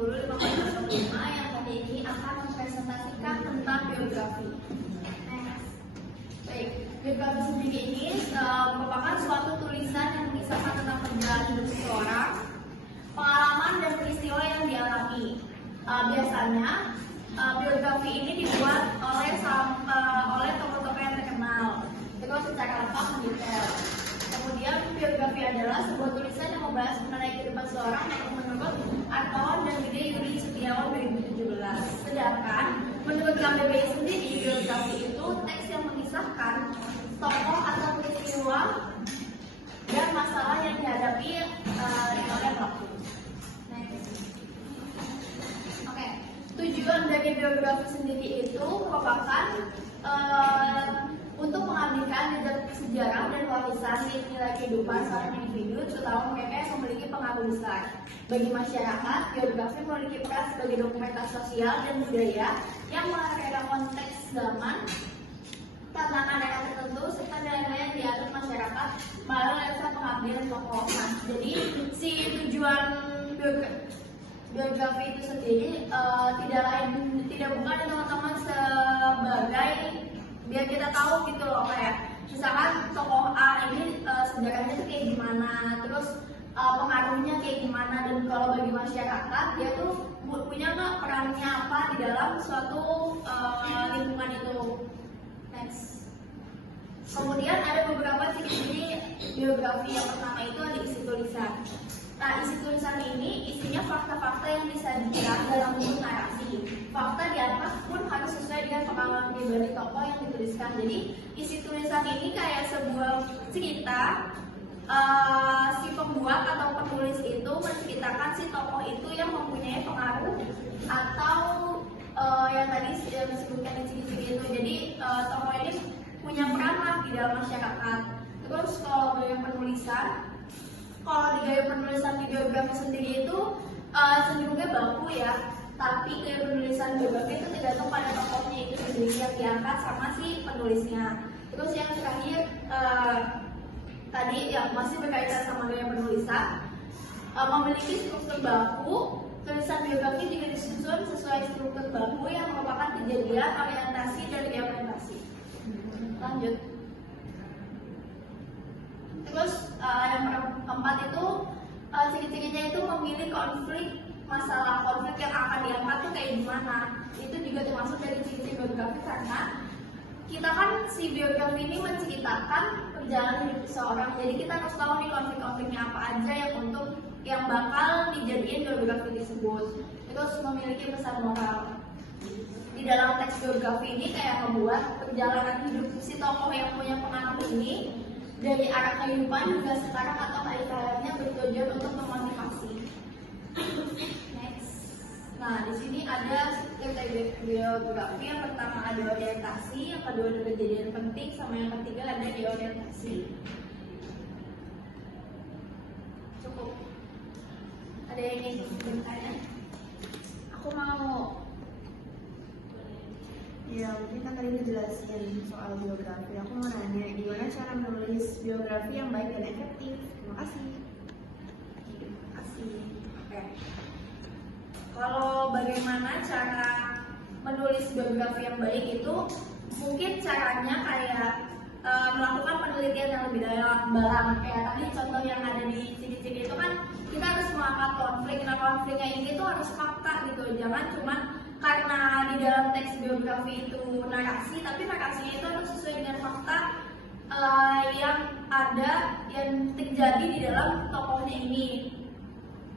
50-55 yang tadi ini akan mempresentasikan tentang biografi. Next. Baik, biografi sendiri ini merupakan suatu tulisan yang mengisahkan tentang perjalanan hidup seseorang, pengalaman dan peristiwa yang dialami. Biasanya biografi ini dibuat oleh tokoh-tokoh yang terkenal, terus secara lengkap mendetail. Kemudian biografi adalah sebuah tulisan yang membahas mengenai kehidupan seorang yang menurut Artawan dan Gede Yuri Setiawan 2017. Sedangkan menurut KBBI sendiri, biografi itu teks yang mengisahkan tokoh atau peristiwa dan masalah yang dihadapi oleh pelaku. Oke, tujuan dari biografi sendiri itu merupakan untuk mengabdikan jejak sejarah dan warisan nilai kehidupan seorang individu, terutama mereka yang memiliki pengaruh besar bagi masyarakat. Biografi memiliki peran sebagai dokumentasi sosial dan budaya yang menghargai konteks zaman, tantangan era tertentu, serta nilai-nilai yang dianut masyarakat melalui rasa pengabdian tokoh. Jadi si tujuan biografi itu sendiri tidak bukan teman-teman sebagai biar kita tahu gitu loh, kayak misalkan tokoh A ini sejarahnya tuh kayak gimana, terus pengaruhnya kayak gimana, dan kalau bagi masyarakat dia tuh punya nggak perannya apa di dalam suatu lingkungan itu. Next. Kemudian ada beberapa ciri-ciri biografi. Yang pertama itu ada isi tulisan. Nah, isi tulisan ini isinya fakta-fakta yang disajikan dalam bentuk narasi. Fakta di atas pun harus sesuai dengan pengalaman pribadi tokoh yang dituliskan. Jadi, isi tulisan ini kayak sebuah cerita. Si pembuat atau penulis itu menceritakan si tokoh itu yang mempunyai pengaruh atau yang tadi disebutkan di ciri-ciri itu. Jadi, tokoh ini punya peran lah di dalam masyarakat. Terus, kalau gaya penulisan, di gaya penulisan di biografi sendiri itu cenderungnya baku ya, tapi gaya penulisan biografi itu tergantung pada tokohnya itu sendiri yang diangkat sama si penulisnya. Terus yang terakhir tadi yang masih berkaitan sama gaya penulisan, memiliki struktur baku. Tulisan biografi juga disusun sesuai struktur baku yang merupakan kejadian, orientasi, dan reorientasi. Lanjut. Terus yang keempat itu ciri-cirinya itu memilih konflik, masalah konflik yang akan diangkat tuh kayak gimana. Itu juga termasuk dari ciri-ciri biografi, karena kita kan si biografi ini menceritakan perjalanan hidup seseorang. Jadi kita harus tahu nih konflik-konfliknya apa aja yang bakal dijadiin biografi tersebut. Terus memiliki pesan moral. Di dalam teks biografi ini kayak membuat perjalanan hidup si tokoh yang punya pengaruh ini dari arah kehidupan hingga sekarang atau kehidupannya bertujuan untuk memotivasi. Next. Nah, di sini ada kriteria biografi. Yang pertama ada orientasi, yang kedua ada kejadian penting, sama yang ketiga ada reorientasi. Cukup. Ada yang ingin bertanya? Aku mau. Ya, mungkin kan tadi ngejelasin soal biografi. Aku mau nanya, gimana cara menulis biografi yang baik dan efektif? Terima kasih. Oke. Kalau bagaimana cara menulis biografi yang baik itu, mungkin caranya kayak melakukan penelitian yang lebih dalam. Kayak tadi contoh yang ada di ciri-ciri itu kan, kita harus mengangkat konflik. Nah, konfliknya ini tuh harus fakta gitu, jangan cuma karena di dalam teks biografi itu narasi, tapi narasinya itu harus sesuai dengan fakta yang ada, yang terjadi di dalam tokohnya ini.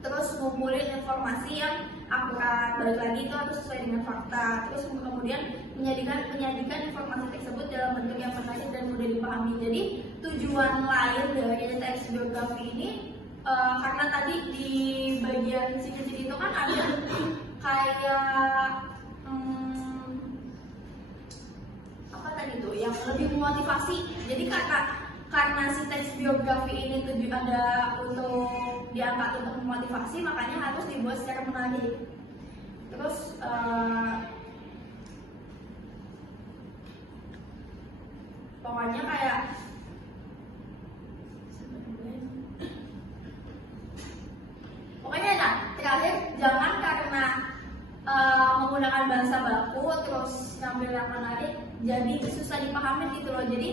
Terus ngumpulin informasi yang akurat, balik lagi itu harus sesuai dengan fakta. Terus kemudian menyajikan informasi tersebut dalam bentuk yang menarik dan mudah dipahami. Jadi tujuan lain dari teks biografi ini karena tadi di bagian ciri-ciri itu kan ada kayak apa tadi tuh yang lebih memotivasi. Jadi karena si teks biografi ini tujuan ada untuk diangkat untuk memotivasi, makanya harus dibuat secara menarik. Terus pokoknya kayak pokoknya nah terakhir, jangan karena menggunakan bahasa baku terus ngambil yang menarik jadi susah dipahami gitu loh. Jadi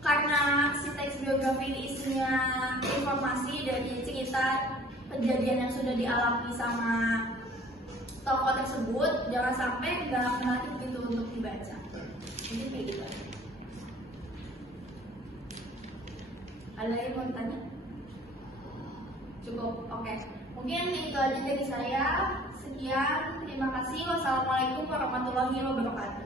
karena si teks biografi ini isinya informasi dari cerita kejadian yang sudah dialami sama tokoh tersebut, jangan sampai nggak menarik gitu untuk dibaca. Jadi kayak gitu. Ada yang mau tanya? Cukup, oke. Mungkin itu aja dari saya. Sekian, terima kasih. Wassalamualaikum warahmatullahi wabarakatuh.